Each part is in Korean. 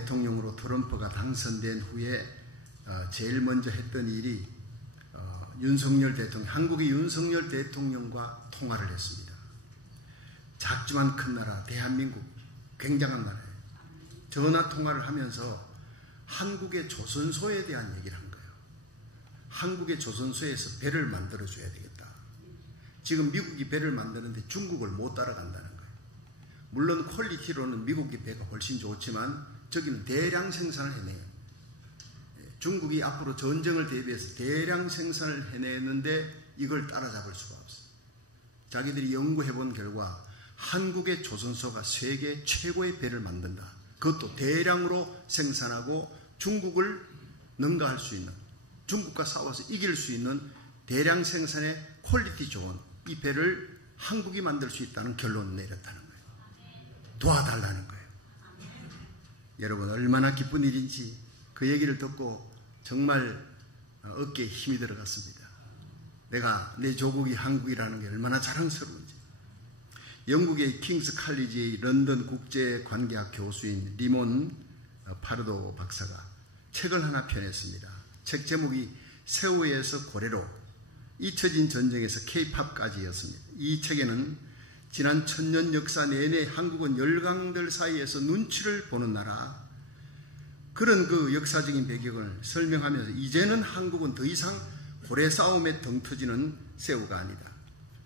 대통령으로 트럼프가 당선된 후에 제일 먼저 했던 일이 윤석열 대통령, 한국의 윤석열 대통령과 통화를 했습니다. 작지만 큰 나라 대한민국, 굉장한 나라예요. 전화 통화를 하면서 한국의 조선소에 대한 얘기를 한 거예요. 한국의 조선소에서 배를 만들어줘야 되겠다. 지금 미국이 배를 만드는데 중국을 못 따라간다는 거예요. 물론 퀄리티로는 미국의 배가 훨씬 좋지만 저기는 대량 생산을 해내요. 중국이 앞으로 전쟁을 대비해서 대량 생산을 해내는데 이걸 따라잡을 수가 없어요. 자기들이 연구해 본 결과 한국의 조선소가 세계 최고의 배를 만든다. 그것도 대량으로 생산하고 중국을 능가할 수 있는, 중국과 싸워서 이길 수 있는 대량 생산의 퀄리티 좋은 이 배를 한국이 만들 수 있다는 결론을 내렸다는 거예요. 도와달라는 거예요. 여러분 얼마나 기쁜 일인지 그 얘기를 듣고 정말 어깨에 힘이 들어갔습니다. 내가 내 조국이 한국이라는 게 얼마나 자랑스러운지. 영국의 킹스 칼리지 런던 국제관계학 교수인 리몬 파르도 박사가 책을 하나 펴냈습니다. 책 제목이 새우에서 고래로, 잊혀진 전쟁에서 K-팝까지였습니다. 이 책에는 지난 1000년 역사 내내 한국은 열강들 사이에서 눈치를 보는 나라, 그런 그 역사적인 배경을 설명하면서 이제는 한국은 더 이상 고래 싸움에 덩 터지는 새우가 아니다.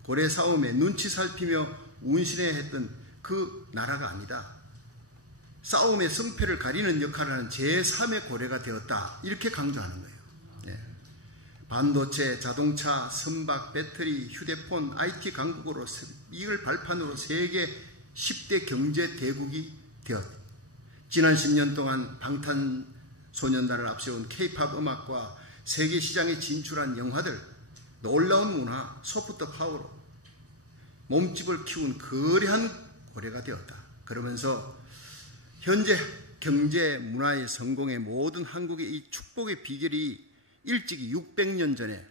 고래 싸움에 눈치 살피며 운신해야 했던 그 나라가 아니다. 싸움의 승패를 가리는 역할을 하는 제3의 고래가 되었다. 이렇게 강조하는 거예요. 네. 반도체, 자동차, 선박, 배터리, 휴대폰, IT 강국으로 이걸 발판으로 세계 10대 경제 대국이 되었다. 지난 10년 동안 방탄소년단을 앞세운 K-팝 음악과 세계 시장에 진출한 영화들, 놀라운 문화, 소프트 파워로 몸집을 키운 거대한 고래가 되었다. 그러면서 현재 경제 문화의 성공의 모든 한국의 이 축복의 비결이 일찍이 600년 전에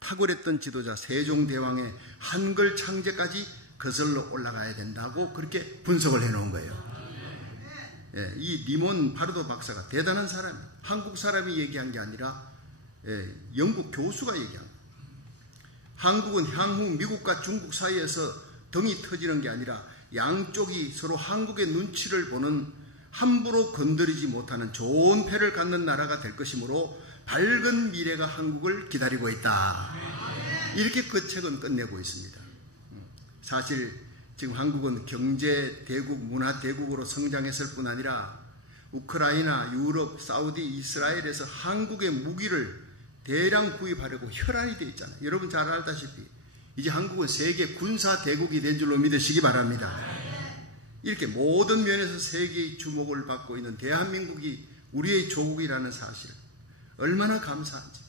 탁월했던 지도자 세종대왕의 한글 창제까지 거슬러 올라가야 된다고 그렇게 분석을 해놓은 거예요. 예, 이 리몬 파르도 박사가 대단한 사람이에요. 한국 사람이 얘기한 게 아니라 영국 교수가 얘기한 거예요. 한국은 향후 미국과 중국 사이에서 덩이 터지는 게 아니라 양쪽이 서로 한국의 눈치를 보는, 함부로 건드리지 못하는 좋은 패를 갖는 나라가 될 것이므로 밝은 미래가 한국을 기다리고 있다. 이렇게 그 책은 끝내고 있습니다. 사실 지금 한국은 경제 대국, 문화 대국으로 성장했을 뿐 아니라 우크라이나, 유럽, 사우디, 이스라엘에서 한국의 무기를 대량 구입하려고 혈안이 되어 있잖아요. 여러분 잘 알다시피 이제 한국은 세계 군사 대국이 된 줄로 믿으시기 바랍니다. 이렇게 모든 면에서 세계의 주목을 받고 있는 대한민국이 우리의 조국이라는 사실, 얼마나 감사한지.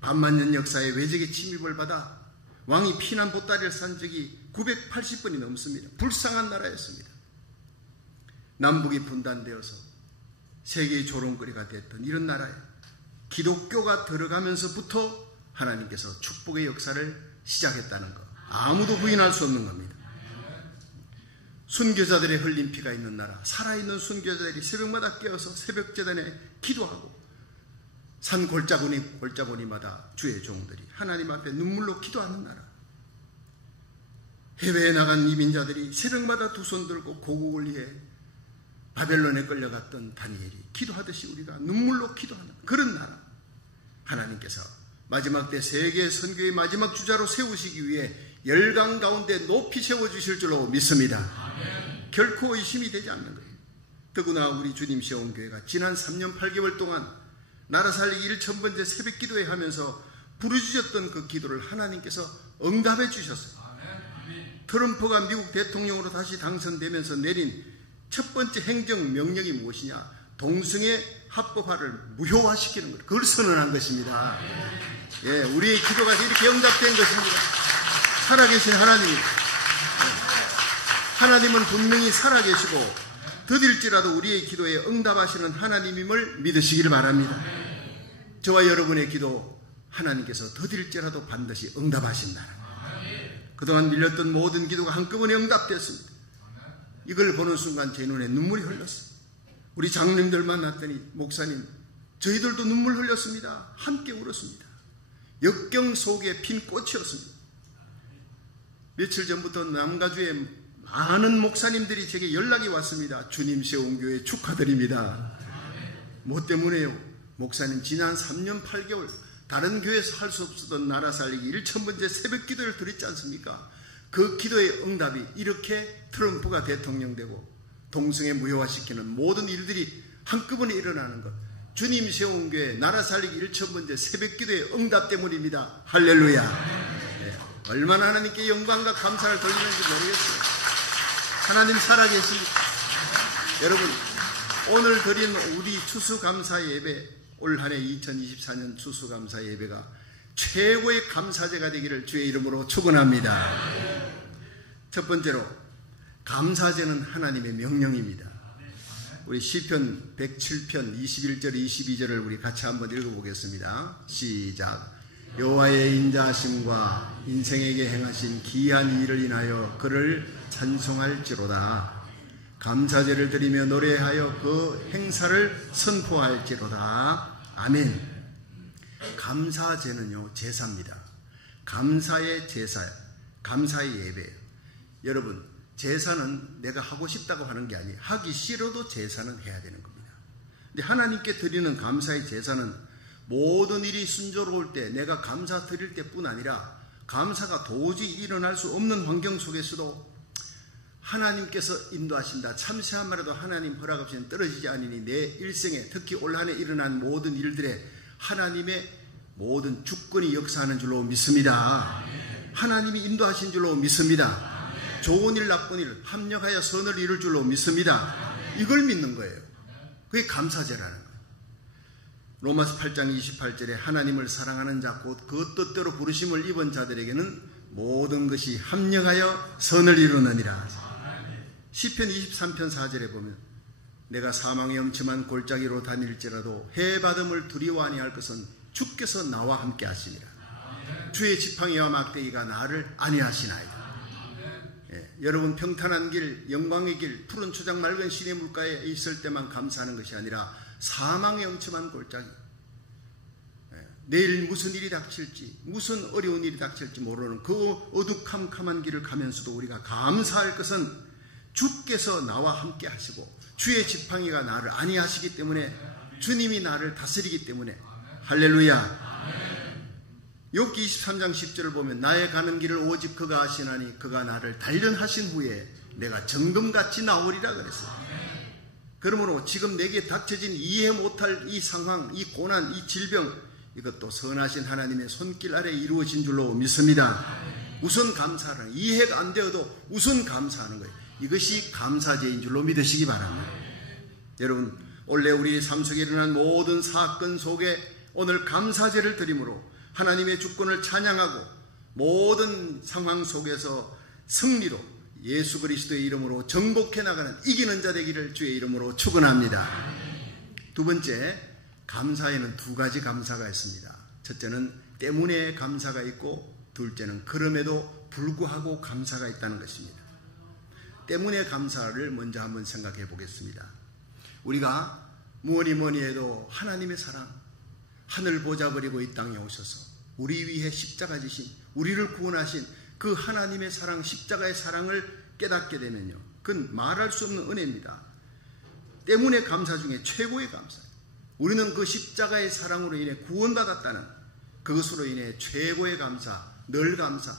반만년 역사의 외적의 침입을 받아 왕이 피난 보따리를 산 적이 980번이 넘습니다. 불쌍한 나라였습니다. 남북이 분단되어서 세계의 조롱거리가 됐던 이런 나라에 기독교가 들어가면서부터 하나님께서 축복의 역사를 시작했다는 것, 아무도 부인할 수 없는 겁니다. 순교자들의 흘린 피가 있는 나라, 살아있는 순교자들이 새벽마다 깨어서 새벽제단에 기도하고 산 골짜구니마다 주의 종들이 하나님 앞에 눈물로 기도하는 나라, 해외에 나간 이민자들이 새벽마다 두 손 들고 고국을 위해 바벨론에 끌려갔던 다니엘이 기도하듯이 우리가 눈물로 기도하는 그런 나라, 하나님께서 마지막 때 세계 선교의 마지막 주자로 세우시기 위해 열강 가운데 높이 세워주실 줄로 믿습니다. 아멘. 결코 의심이 되지 않는 거예요. 더구나 우리 주님 시온교회가 지난 3년 8개월 동안 나라 살리기 1000번째 새벽 기도회 하면서 부르짖었던 그 기도를 하나님께서 응답해 주셨어요. 아멘. 트럼프가 미국 대통령으로 다시 당선되면서 내린 첫 번째 행정명령이 무엇이냐? 동성애 합법화를 무효화시키는 것, 그걸 선언한 것입니다. 예, 우리의 기도가 이렇게 응답된 것입니다. 살아계신 하나님, 하나님은 분명히 살아계시고 더딜지라도 우리의 기도에 응답하시는 하나님임을 믿으시기를 바랍니다. 저와 여러분의 기도 하나님께서 더딜지라도 반드시 응답하신다. 그동안 밀렸던 모든 기도가 한꺼번에 응답됐습니다. 이걸 보는 순간 제 눈에 눈물이 흘렀습니다. 우리 장로님들 만났더니 목사님 저희들도 눈물 흘렸습니다. 함께 울었습니다. 역경 속에 핀 꽃이었습니다. 며칠 전부터 남가주에 많은 목사님들이 제게 연락이 왔습니다. 주님 세운 교회 축하드립니다. 뭐 때문에요? 목사님 지난 3년 8개월 다른 교회에서 할 수 없었던 나라 살리기 1000번째 새벽 기도를 드렸지 않습니까? 그 기도의 응답이 이렇게 트럼프가 대통령 되고 동성애 무효화시키는 모든 일들이 한꺼번에 일어나는 것, 주님 세운 교회 나라 살리기 1000번째 새벽 기도의 응답 때문입니다. 할렐루야. 네. 얼마나 하나님께 영광과 감사를 돌리는지 모르겠어요. 하나님 살아계십니다. 여러분, 오늘 드린 우리 추수감사 예배, 올 한해 2024년 추수감사 예배가 최고의 감사제가 되기를 주의 이름으로 축원합니다. 첫 번째로 감사제는 하나님의 명령입니다. 우리 시편 107편 21절 22절을 우리 같이 한번 읽어보겠습니다. 시작. 여호와의 인자하심과 인생에게 행하신 기이한 일을 인하여 그를 찬송할지로다. 감사제를 드리며 노래하여 그 행사를 선포할지로다. 아멘. 감사제는요 제사입니다. 감사의 제사예요. 감사의 예배예요. 여러분, 제사는 내가 하고 싶다고 하는 게 아니에요. 하기 싫어도 제사는 해야 되는 겁니다. 근데 하나님께 드리는 감사의 제사는 모든 일이 순조로울 때 내가 감사 드릴 때뿐 아니라 감사가 도저히 일어날 수 없는 환경 속에서도 하나님께서 인도하신다. 참새한 마리도 하나님 허락 없이는 떨어지지 않으니 내 일생에 특히 올 한해 일어난 모든 일들에 하나님의 모든 주권이 역사하는 줄로 믿습니다. 하나님이 인도하신 줄로 믿습니다. 좋은 일 나쁜 일 합력하여 선을 이룰 줄로 믿습니다. 이걸 믿는 거예요. 그게 감사제라는 거예요. 로마서 8장 28절에 하나님을 사랑하는 자 곧 그 뜻대로 부르심을 입은 자들에게는 모든 것이 합력하여 선을 이루느니라. 시편 23편 4절에 보면 내가 사망의 엄침한 골짜기로 다닐지라도 해받음을 두려워 아니할 것은 주께서 나와 함께 하시니라. 주의 지팡이와 막대기가 나를 안위하시나이다. 여러분, 평탄한 길, 영광의 길, 푸른 초장 맑은 시내 물가에 있을 때만 감사하는 것이 아니라 사망의 엄침한 골짜기, 내일 무슨 일이 닥칠지, 무슨 어려운 일이 닥칠지 모르는 그 어두컴컴한 길을 가면서도 우리가 감사할 것은 주께서 나와 함께 하시고 주의 지팡이가 나를 안위하시기 때문에, 주님이 나를 다스리기 때문에. 할렐루야. 욥기 23장 10절을 보면 나의 가는 길을 오직 그가 아시나니 그가 나를 단련하신 후에 내가 정금같이 나오리라 그랬어요. 그러므로 지금 내게 닥쳐진 이해 못할 이 상황, 이 고난, 이 질병, 이것도 선하신 하나님의 손길 아래 이루어진 줄로 믿습니다. 우선 감사하는, 이해가 안 되어도 우선 감사하는 거예요. 이것이 감사제인 줄로 믿으시기 바랍니다. 여러분, 원래 우리 삶 속에 일어난 모든 사건 속에 오늘 감사제를 드림으로 하나님의 주권을 찬양하고 모든 상황 속에서 승리로 예수 그리스도의 이름으로 정복해 나가는 이기는 자 되기를 주의 이름으로 축원합니다. 두 번째, 감사에는 두 가지 감사가 있습니다. 첫째는 때문에 감사가 있고, 둘째는 그럼에도 불구하고 감사가 있다는 것입니다. 때문에 감사를 먼저 한번 생각해 보겠습니다. 우리가 뭐니 해도 하나님의 사랑, 하늘 보좌 버리고 이 땅에 오셔서 우리 위해 십자가 지신, 우리를 구원하신 그 하나님의 사랑, 십자가의 사랑을 깨닫게 되면요, 그건 말할 수 없는 은혜입니다. 때문에 감사 중에 최고의 감사, 우리는 그 십자가의 사랑으로 인해 구원받았다는 그것으로 인해 최고의 감사, 늘 감사,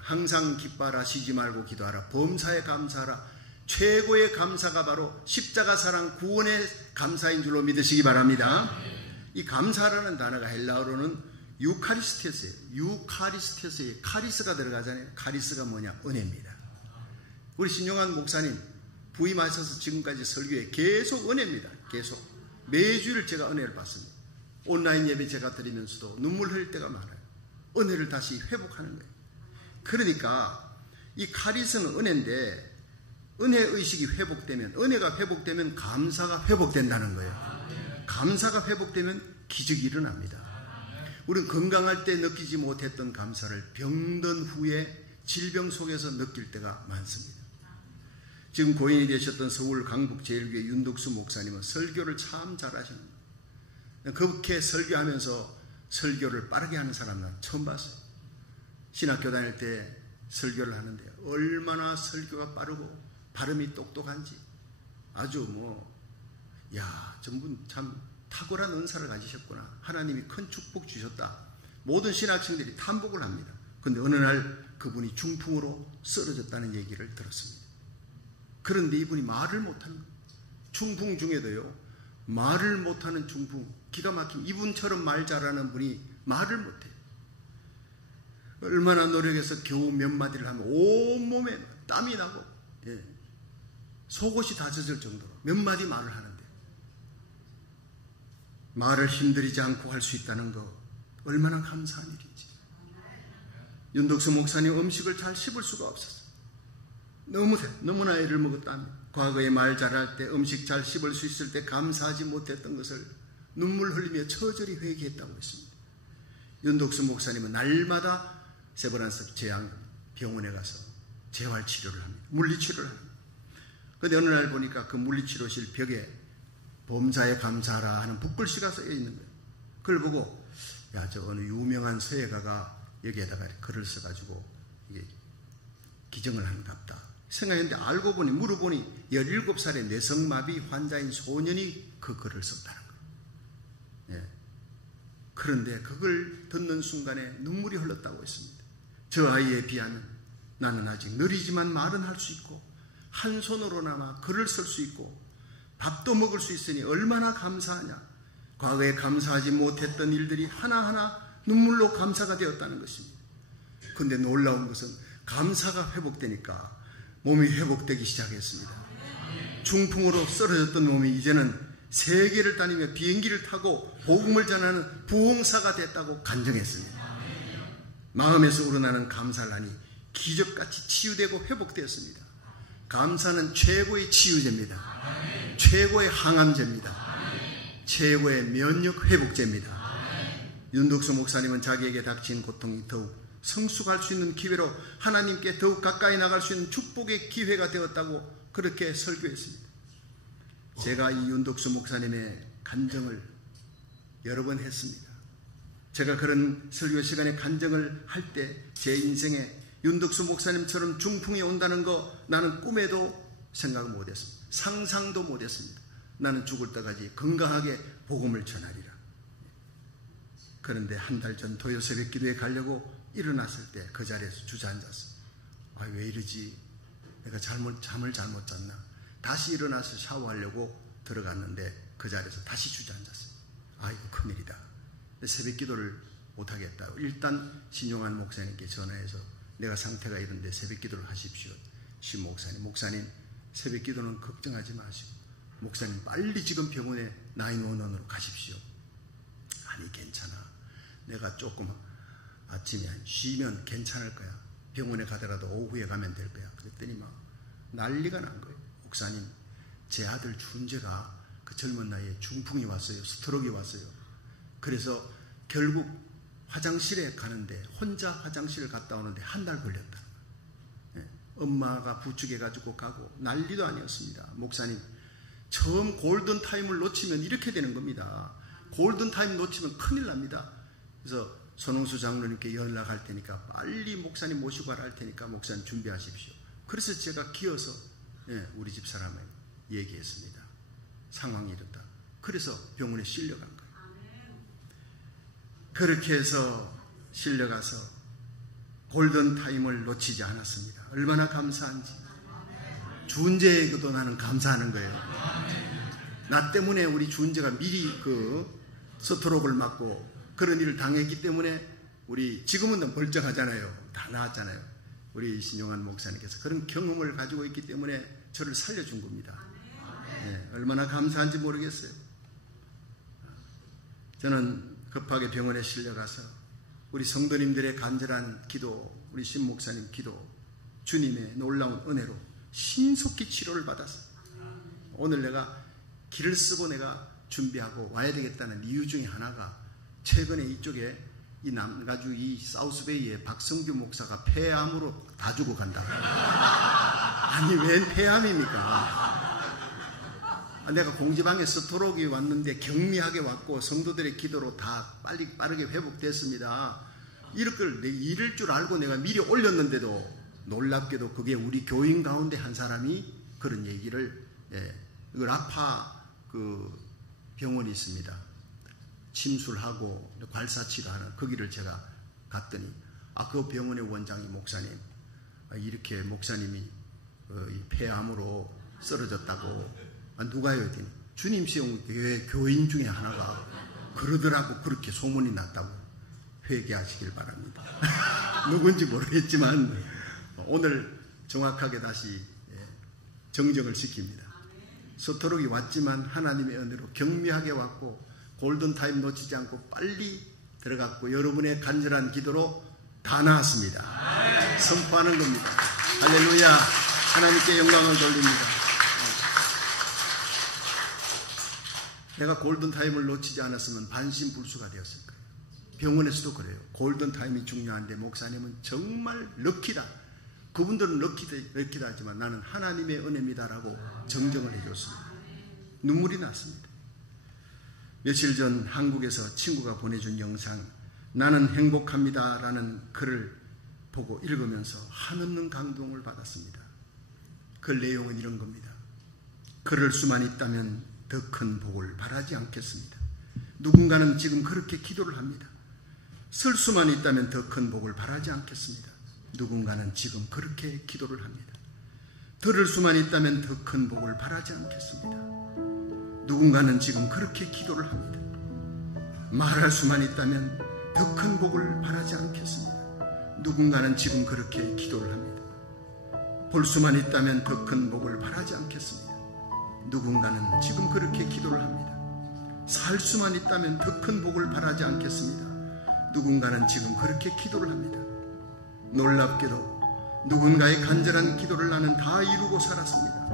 항상 기뻐하라, 쉬지 말고 기도하라, 범사에 감사하라. 최고의 감사가 바로 십자가 사랑, 구원의 감사인 줄로 믿으시기 바랍니다. 이 감사라는 단어가 헬라어로는 유카리스테스예요. 유카리스테스에 카리스가 들어가잖아요. 카리스가 뭐냐? 은혜입니다. 우리 신용환 목사님 부임하셔서 지금까지 설교에 계속 은혜입니다. 계속 매주일 제가 은혜를 받습니다. 온라인 예배 제가 드리면서도 눈물 흘릴 때가 많아요. 은혜를 다시 회복하는 거예요. 그러니까 이 카리스는 은혜인데, 은혜의식이 회복되면, 은혜가 회복되면 감사가 회복된다는 거예요. 감사가 회복되면 기적이 일어납니다. 우리는 건강할 때 느끼지 못했던 감사를 병든 후에 질병 속에서 느낄 때가 많습니다. 지금 고인이 되셨던 서울 강북제일교회 윤덕수 목사님은 설교를 참 잘하시는 거예요. 그렇게 설교하면서 설교를 빠르게 하는 사람은 처음 봤어요. 신학교 다닐 때 설교를 하는데 얼마나 설교가 빠르고 발음이 똑똑한지 아주 전부 참 탁월한 은사를 가지셨구나. 하나님이 큰 축복 주셨다. 모든 신학생들이 탐복을 합니다. 그런데 어느 날 그분이 중풍으로 쓰러졌다는 얘기를 들었습니다. 그런데 이분이 말을 못하는 거예요. 중풍 중에도요. 말을 못하는 중풍. 기가 막힌 이분처럼 말 잘하는 분이 말을 못해요. 얼마나 노력해서 겨우 몇 마디를 하면 온몸에 땀이 나고 속옷이 다 젖을 정도로 몇 마디 말을 하는데 말을 힘들이지 않고 할 수 있다는 거 얼마나 감사한 일인지. 윤덕수 목사님 음식을 잘 씹을 수가 없었어요. 너무나 애를 먹었다며 과거에 말 잘할 때 음식 잘 씹을 수 있을 때 감사하지 못했던 것을 눈물 흘리며 처절히 회개했다고 했습니다. 윤덕수 목사님은 날마다 세브란스 제왕병원에 가서 재활치료를 합니다. 물리치료를 합니다. 그런데 어느 날 보니까 그 물리치료실 벽에 범사에 감사하라 하는 붓글씨가 써져 있는 거예요. 그걸 보고 저 어느 유명한 서예가가 여기에다가 글을 써가지고 이게 기증을 한답다 생각했는데 알고 보니 물어보니 17살의 뇌성마비 환자인 소년이 그 글을 썼다는 거예요. 그런데 그걸 듣는 순간에 눈물이 흘렀다고 했습니다. 저 아이에 비하면 나는 아직 느리지만 말은 할 수 있고 한 손으로나마 글을 쓸 수 있고 밥도 먹을 수 있으니 얼마나 감사하냐. 과거에 감사하지 못했던 일들이 하나하나 눈물로 감사가 되었다는 것입니다. 그런데 놀라운 것은 감사가 회복되니까 몸이 회복되기 시작했습니다. 중풍으로 쓰러졌던 몸이 이제는 세계를 다니며 비행기를 타고 복음을 전하는 부흥사가 됐다고 간증했습니다. 마음에서 우러나는 감사를 하니 기적같이 치유되고 회복되었습니다. 감사는 최고의 치유제입니다. 최고의 항암제입니다. 최고의 면역 회복제입니다. 윤덕수 목사님은 자기에게 닥친 고통이 더욱 성숙할 수 있는 기회로 하나님께 더욱 가까이 나갈 수 있는 축복의 기회가 되었다고 그렇게 설교했습니다. 제가 이 윤덕수 목사님의 간증을 여러 번 했습니다. 제가 그런 설교 시간에 간증을 할 때 제 인생에 윤덕수 목사님처럼 중풍이 온다는 거 나는 꿈에도 생각 못했습니다. 상상도 못했습니다. 나는 죽을 때까지 건강하게 복음을 전하리라. 그런데 한 달 전 토요 새벽 기도에 가려고 일어났을 때 그 자리에서 주저앉았어. 왜 이러지? 내가 잠을 잘못 잤나? 다시 일어나서 샤워하려고 들어갔는데 그 자리에서 다시 주저앉았어요. 아이고 큰일이다. 새벽 기도를 못하겠다. 일단 신용한 목사님께 전화해서 내가 상태가 이런데 새벽 기도를 하십시오. 신 목사님 새벽 기도는 걱정하지 마시고 목사님 빨리 지금 병원에 911으로 가십시오. 아니 괜찮아. 내가 조금 아침에 쉬면 괜찮을 거야. 병원에 가더라도 오후에 가면 될 거야. 그랬더니 막 난리가 난 거예요. 목사님 제 아들 준재가 그 젊은 나이에 중풍이 왔어요. 스트로크가 왔어요. 그래서 결국 화장실에 가는데 혼자 화장실을 갔다 오는데 한 달 걸렸다. 엄마가 부축해가지고 가고 난리도 아니었습니다. 목사님 처음 골든타임을 놓치면 이렇게 되는 겁니다. 골든타임 놓치면 큰일 납니다. 그래서 손홍수 장로님께 연락할 테니까 빨리 목사님 모시고 가라 할 테니까 목사님 준비하십시오. 그래서 제가 기어서 우리 집 사람을 얘기했습니다. 상황이 이렇다. 그래서 병원에 실려간 거예요. 그렇게 해서 실려가서 골든타임을 놓치지 않았습니다. 얼마나 감사한지. 준재에게도 나는 감사하는 거예요. 나 때문에 우리 준재가 미리 스트로크를 맞고 그런 일을 당했기 때문에 우리 지금은 멀쩡하잖아요. 다 나았잖아요. 우리 신용한 목사님께서 그런 경험을 가지고 있기 때문에 저를 살려준 겁니다. 얼마나 감사한지 모르겠어요. 저는 급하게 병원에 실려가서 우리 성도님들의 간절한 기도, 우리 신 목사님 기도, 주님의 놀라운 은혜로 신속히 치료를 받았어요. 오늘 내가 길을 쓰고 내가 준비하고 와야 되겠다는 이유 중에 하나가 최근에 이쪽에 이 남가주 이 사우스베이에 박성규 목사가 폐암으로 다 죽어간다. 아니 웬 폐암입니까? 내가 공지방에 스트로크가 왔는데 경미하게 왔고 성도들의 기도로 다 빠르게 회복됐습니다. 이럴 줄 알고 내가 미리 올렸는데도 놀랍게도 그게 우리 교인 가운데 한 사람이 그런 얘기를, 이걸 아파 병원이 있습니다. 침술하고 괄사치료하는 거기를 제가 갔더니 그 병원의 원장이 목사님, 이렇게 목사님이 폐암으로 쓰러졌다고. 누가요? 했더니 주님 세운 교인 중에 하나가 그러더라고. 그렇게 소문이 났다고. 회개하시길 바랍니다. 누군지 모르겠지만 오늘 정확하게 다시 정정을 시킵니다. 스트로크가 왔지만 하나님의 은혜로 경미하게 왔고 골든타임 놓치지 않고 빨리 들어갔고 여러분의 간절한 기도로 다 나았습니다. 선포하는 겁니다. 할렐루야. 하나님께 영광을 돌립니다. 내가 골든타임을 놓치지 않았으면 반신불수가 되었을 거예요. 병원에서도 그래요. 골든타임이 중요한데 목사님은 정말 럭키다. 그분들은 럭키다 하지만 나는 하나님의 은혜입니다라고 정정을 해줬습니다. 눈물이 났습니다. 며칠 전 한국에서 친구가 보내준 영상, 나는 행복합니다라는 글을 보고 읽으면서 한없는 감동을 받았습니다. 그 내용은 이런 겁니다. 그럴 수만 있다면 더 큰 복을 바라지 않겠습니다. 누군가는 지금 그렇게 기도를 합니다. 설 수만 있다면 더 큰 복을 바라지 않겠습니다. 누군가는 지금 그렇게 기도를 합니다. 들을 수만 있다면 더 큰 복을 바라지 않겠습니다. 누군가는 지금 그렇게 기도를 합니다. 말할 수만 있다면 더 큰 복을 바라지 않겠습니다. 누군가는 지금 그렇게 기도를 합니다. 볼 수만 있다면 더 큰 복을 바라지 않겠습니다. 누군가는 지금 그렇게 기도를 합니다. 살 수만 있다면 더 큰 복을 바라지 않겠습니다. 누군가는 지금 그렇게 기도를 합니다. 놀랍게도 누군가의 간절한 기도를 나는 다 이루고 살았습니다.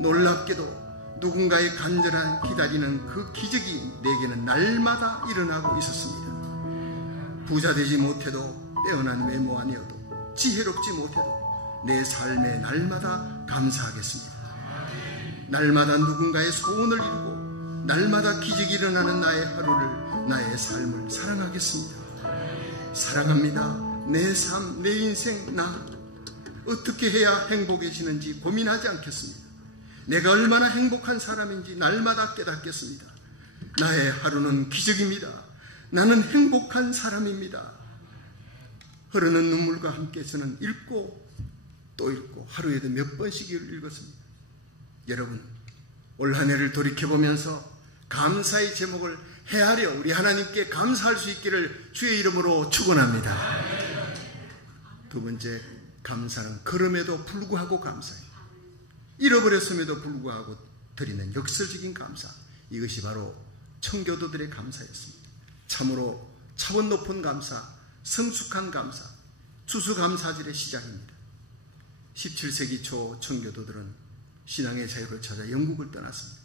놀랍게도 누군가의 간절한 기다리는 그 기적이 내게는 날마다 일어나고 있었습니다. 부자 되지 못해도 빼어난 외모 아니어도 지혜롭지 못해도 내 삶에 날마다 감사하겠습니다. 날마다 누군가의 소원을 이루고 날마다 기적이 일어나는 나의 하루를, 나의 삶을 사랑하겠습니다. 사랑합니다. 내 삶, 내 인생, 나 어떻게 해야 행복해지는지 고민하지 않겠습니다. 내가 얼마나 행복한 사람인지 날마다 깨닫겠습니다. 나의 하루는 기적입니다. 나는 행복한 사람입니다. 흐르는 눈물과 함께 저는 읽고 또 읽고 하루에도 몇 번씩 읽었습니다. 여러분, 올 한 해를 돌이켜보면서 감사의 제목을 헤아려 우리 하나님께 감사할 수 있기를 주의 이름으로 축원합니다. 두 번째, 감사는 그럼에도 불구하고 감사해요. 잃어버렸음에도 불구하고 드리는 역설적인 감사. 이것이 바로 청교도들의 감사였습니다. 참으로 차원 높은 감사, 성숙한 감사, 추수감사절의 시작입니다. 17세기 초 청교도들은 신앙의 자유를 찾아 영국을 떠났습니다.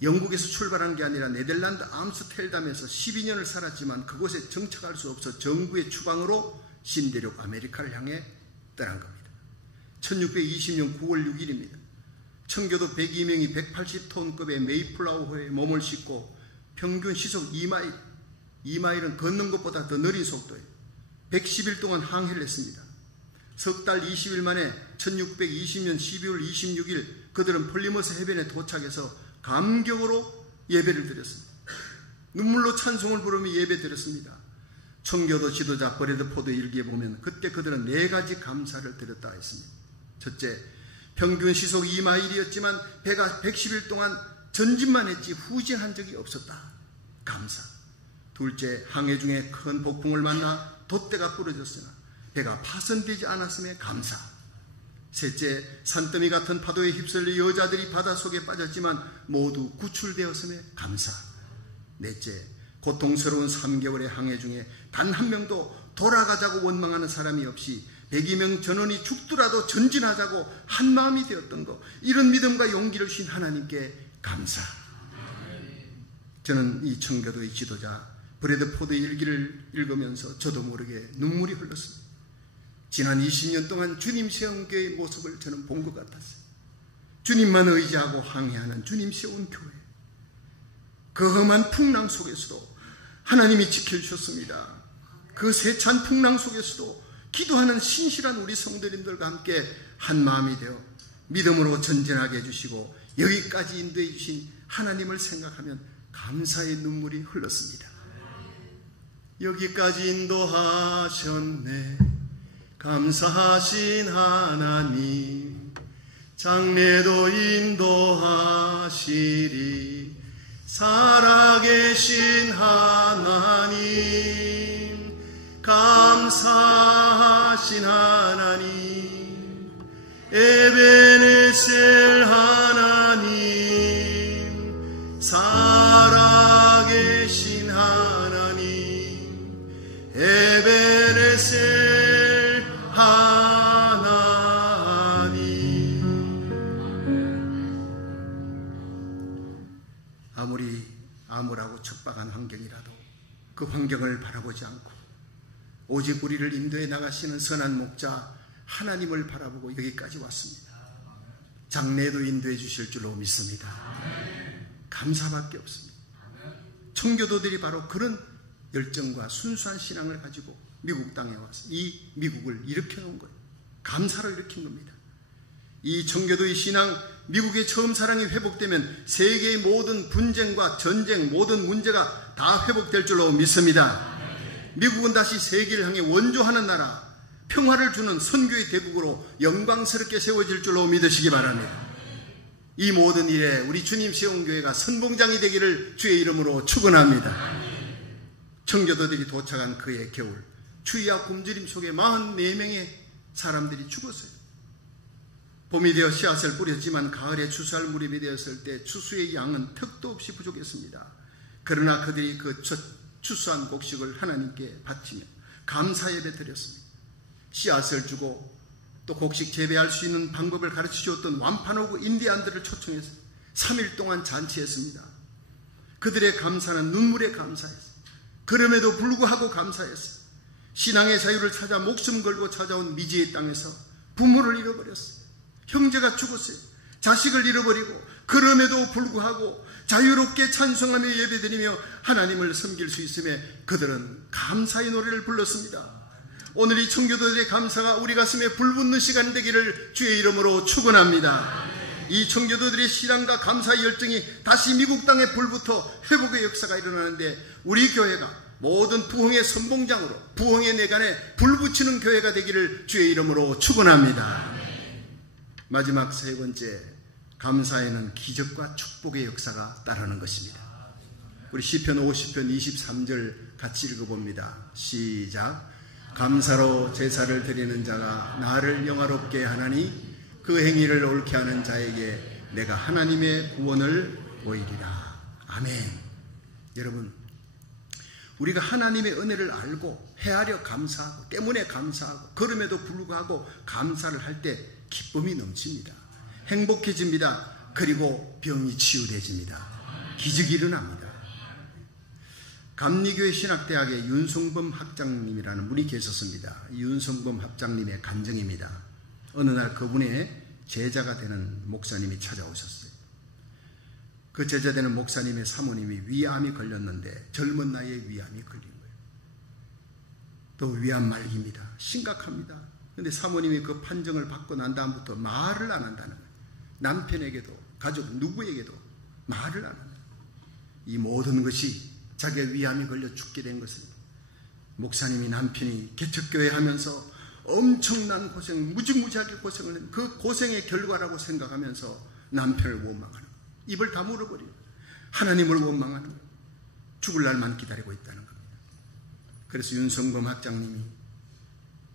영국에서 출발한 게 아니라 네덜란드 암스텔담에서 12년을 살았지만 그곳에 정착할 수 없어 정부의 추방으로 신대륙 아메리카를 향해 떠난 겁니다. 1620년 9월 6일입니다. 청교도 102명이 180톤급의 메이플라워호에 몸을 싣고 평균 시속 2마일은 걷는 것보다 더 느린 속도에 110일 동안 항해를 했습니다. 석 달 20일 만에 1620년 12월 26일 그들은 플리머스 해변에 도착해서 감격으로 예배를 드렸습니다. 눈물로 찬송을 부르며 예배 드렸습니다. 청교도 지도자 브래드포드 일기에 보면 그때 그들은 4가지 감사를 드렸다 했습니다. 첫째, 평균 시속 2마일이었지만 배가 110일 동안 전진만 했지 후진한 적이 없었다. 감사. 둘째, 항해 중에 큰 폭풍을 만나 돛대가 부러졌으나 배가 파손되지 않았음에 감사. 셋째, 산더미 같은 파도에 휩쓸려 여자들이 바닷속에 빠졌지만 모두 구출되었음에 감사. 넷째, 고통스러운 3개월의 항해 중에 단 한 명도 돌아가자고 원망하는 사람이 없이 102명 전원이 죽더라도 전진하자고 한마음이 되었던 것, 이런 믿음과 용기를 주신 하나님께 감사. 저는 이 청교도의 지도자 브래드포드 일기를 읽으면서 저도 모르게 눈물이 흘렀습니다. 지난 20년 동안 주님 세운교회의 모습을 저는 본 것 같았어요. 주님만 의지하고 항해하는 주님 세운 교회. 그 험한 풍랑 속에서도 하나님이 지켜주셨습니다. 그 세찬 풍랑 속에서도 기도하는 신실한 우리 성도님들과 함께 한 마음이 되어 믿음으로 전진하게 해주시고 여기까지 인도해 주신 하나님을 생각하면 감사의 눈물이 흘렀습니다. 여기까지 인도하셨네. 감사하신 하나님, 장래도 인도하시리. 살아계신 하나님, 감사하신 하나님, 에베네셀 하나님, 살아계신 하나님, 에베네셀 하나님. 아무리 암울하고 척박한 환경이라도 그 환경을 바라보지 않고 오직 우리를 인도해 나가시는 선한 목자 하나님을 바라보고 여기까지 왔습니다. 장래도 인도해 주실 줄로 믿습니다. 감사밖에 없습니다. 청교도들이 바로 그런 열정과 순수한 신앙을 가지고 미국 땅에 와서 이 미국을 일으켜 놓은 거예요. 감사를 일으킨 겁니다. 이 청교도의 신앙, 미국의 처음 사랑이 회복되면 세계의 모든 분쟁과 전쟁, 모든 문제가 다 회복될 줄로 믿습니다. 미국은 다시 세계를 향해 원조하는 나라, 평화를 주는 선교의 대국으로 영광스럽게 세워질 줄로 믿으시기 바랍니다. 이 모든 일에 우리 주님 세운 교회가 선봉장이 되기를 주의 이름으로 축원합니다. 청교도들이 도착한 그의 겨울, 추위와 굶주림 속에 44명의 사람들이 죽었어요. 봄이 되어 씨앗을 뿌렸지만 가을에 추수할 무렵이 되었을 때 추수의 양은 턱도 없이 부족했습니다. 그러나 그들이 그 추수한 곡식을 하나님께 바치며 감사 예배 드렸습니다. 씨앗을 주고 또 곡식 재배할 수 있는 방법을 가르쳐 주었던 완파노그 인디안들을 초청해서 3일 동안 잔치했습니다. 그들의 감사는 눈물에 감사했어요. 그럼에도 불구하고 감사했어요. 신앙의 자유를 찾아 목숨 걸고 찾아온 미지의 땅에서 부모를 잃어버렸어요. 형제가 죽었어요. 자식을 잃어버리고 그럼에도 불구하고 자유롭게 찬송하며 예배드리며 하나님을 섬길 수 있음에 그들은 감사의 노래를 불렀습니다. 오늘 이 청교도들의 감사가 우리 가슴에 불붙는 시간 되기를 주의 이름으로 축원합니다. 이 청교도들의 신앙과 감사의 열정이 다시 미국 땅에 불붙어 회복의 역사가 일어나는데 우리 교회가 모든 부흥의 선봉장으로 부흥의 내간에 불붙이는 교회가 되기를 주의 이름으로 축원합니다. 마지막 세 번째, 감사에는 기적과 축복의 역사가 따르는 것입니다. 우리 시편 50편 23절 같이 읽어봅니다. 시작. 감사로 제사를 드리는 자가 나를 영화롭게 하나니 그 행위를 옳게 하는 자에게 내가 하나님의 구원을 보이리라. 아멘. 여러분, 우리가 하나님의 은혜를 알고 헤아려 감사하고 때문에 감사하고 그럼에도 불구하고 감사를 할 때 기쁨이 넘칩니다. 행복해집니다. 그리고 병이 치유되집니다. 기적이 일어납니다. 감리교회 신학대학의 윤성범 학장님이라는 분이 계셨습니다. 윤성범 학장님의 간증입니다. 어느 날 그분의 제자가 되는 목사님이 찾아오셨어요. 그 제자 되는 목사님의 사모님이 위암이 걸렸는데 젊은 나이에 위암이 걸린 거예요. 또 위암 말기입니다. 심각합니다. 그런데 사모님이 그 판정을 받고 난 다음부터 말을 안 한다는 거예요. 남편에게도 가족 누구에게도 말을 안 한다. 이 모든 것이 자기의 위암이 걸려 죽게 된 것은 목사님이 남편이 개척교회 하면서 엄청난 고생, 무지무지하게 고생을 했는 그 고생의 결과라고 생각하면서 남편을 원망하는 거예요. 입을 다물어버리고 하나님을 원망하는 거예요. 죽을 날만 기다리고 있다는 겁니다. 그래서 윤성범 학장님이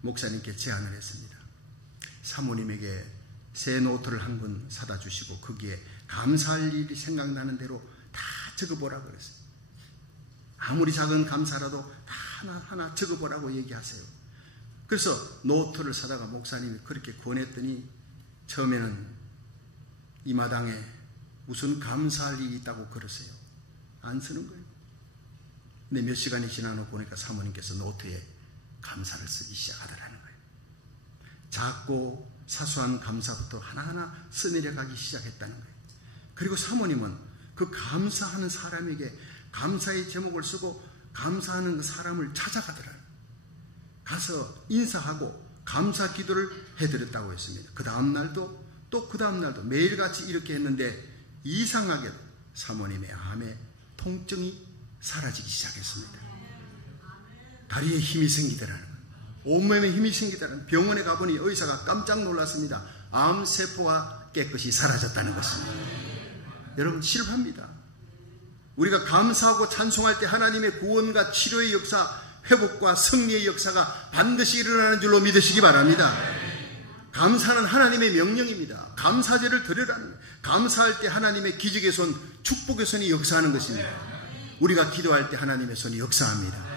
목사님께 제안을 했습니다. 사모님에게 새 노트를 한 권 사다 주시고 거기에 감사할 일이 생각나는 대로 다 적어보라고 그랬어요. 아무리 작은 감사라도 다 하나하나 적어보라고 얘기하세요. 그래서 노트를 사다가 목사님이 그렇게 권했더니 처음에는 이 마당에 무슨 감사할 일이 있다고 그러세요. 안 쓰는 거예요. 근데 몇 시간이 지난 후 보니까 사모님께서 노트에 감사를 쓰기 시작하더라는 거예요. 작고 사소한 감사부터 하나하나 써내려가기 시작했다는 거예요. 그리고 사모님은 그 감사하는 사람에게 감사의 제목을 쓰고 감사하는 그 사람을 찾아가더라. 가서 인사하고 감사 기도를 해드렸다고 했습니다. 그 다음날도 또 그 다음날도 매일같이 이렇게 했는데 이상하게도 사모님의 암에 통증이 사라지기 시작했습니다. 다리에 힘이 생기더라는 거예요. 온몸에 힘이 생기더라는 거예요. 병원에 가보니 의사가 깜짝 놀랐습니다. 암세포가 깨끗이 사라졌다는 것입니다. 여러분 실합니다. 우리가 감사하고 찬송할 때 하나님의 구원과 치료의 역사, 회복과 승리의 역사가 반드시 일어나는 줄로 믿으시기 바랍니다. 감사는 하나님의 명령입니다. 감사제를 드리라는 거예요. 감사할 때 하나님의 기적의 손, 축복의 손이 역사하는 것입니다. 우리가 기도할 때 하나님의 손이 역사합니다.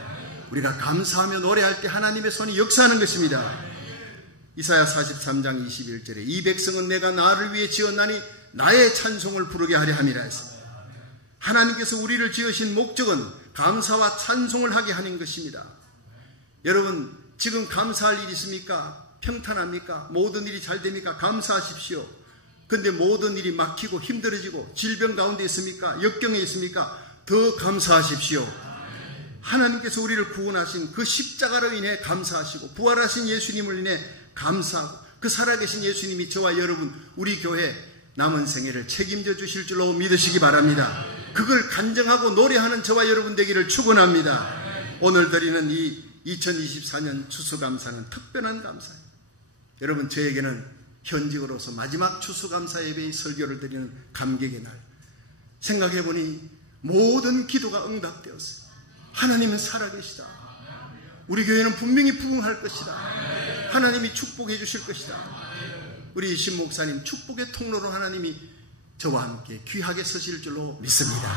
우리가 감사하며 노래할 때 하나님의 손이 역사하는 것입니다. 이사야 43장 21절에 이 백성은 내가 나를 위해 지었나니 나의 찬송을 부르게 하려 함이라 했습니다. 하나님께서 우리를 지으신 목적은 감사와 찬송을 하게 하는 것입니다. 여러분 지금 감사할 일이 있습니까? 평탄합니까? 모든 일이 잘 됩니까? 감사하십시오. 근데 모든 일이 막히고 힘들어지고 질병 가운데 있습니까? 역경에 있습니까? 더 감사하십시오. 하나님께서 우리를 구원하신 그 십자가로 인해 감사하시고 부활하신 예수님을 인해 감사하고 그 살아계신 예수님이 저와 여러분 우리 교회 남은 생애를 책임져 주실 줄로 믿으시기 바랍니다. 그걸 간증하고 노래하는 저와 여러분 되기를 축원합니다. 오늘 드리는 이 2024년 추수감사는 특별한 감사예요. 여러분 저에게는 현직으로서 마지막 추수감사 예배의 설교를 드리는 감격의 날. 생각해보니 모든 기도가 응답되었어요. 하나님은 살아계시다. 우리 교회는 분명히 부흥할 것이다. 하나님이 축복해 주실 것이다. 우리 신 목사님 축복의 통로로 하나님이 저와 함께 귀하게 서실 줄로 믿습니다.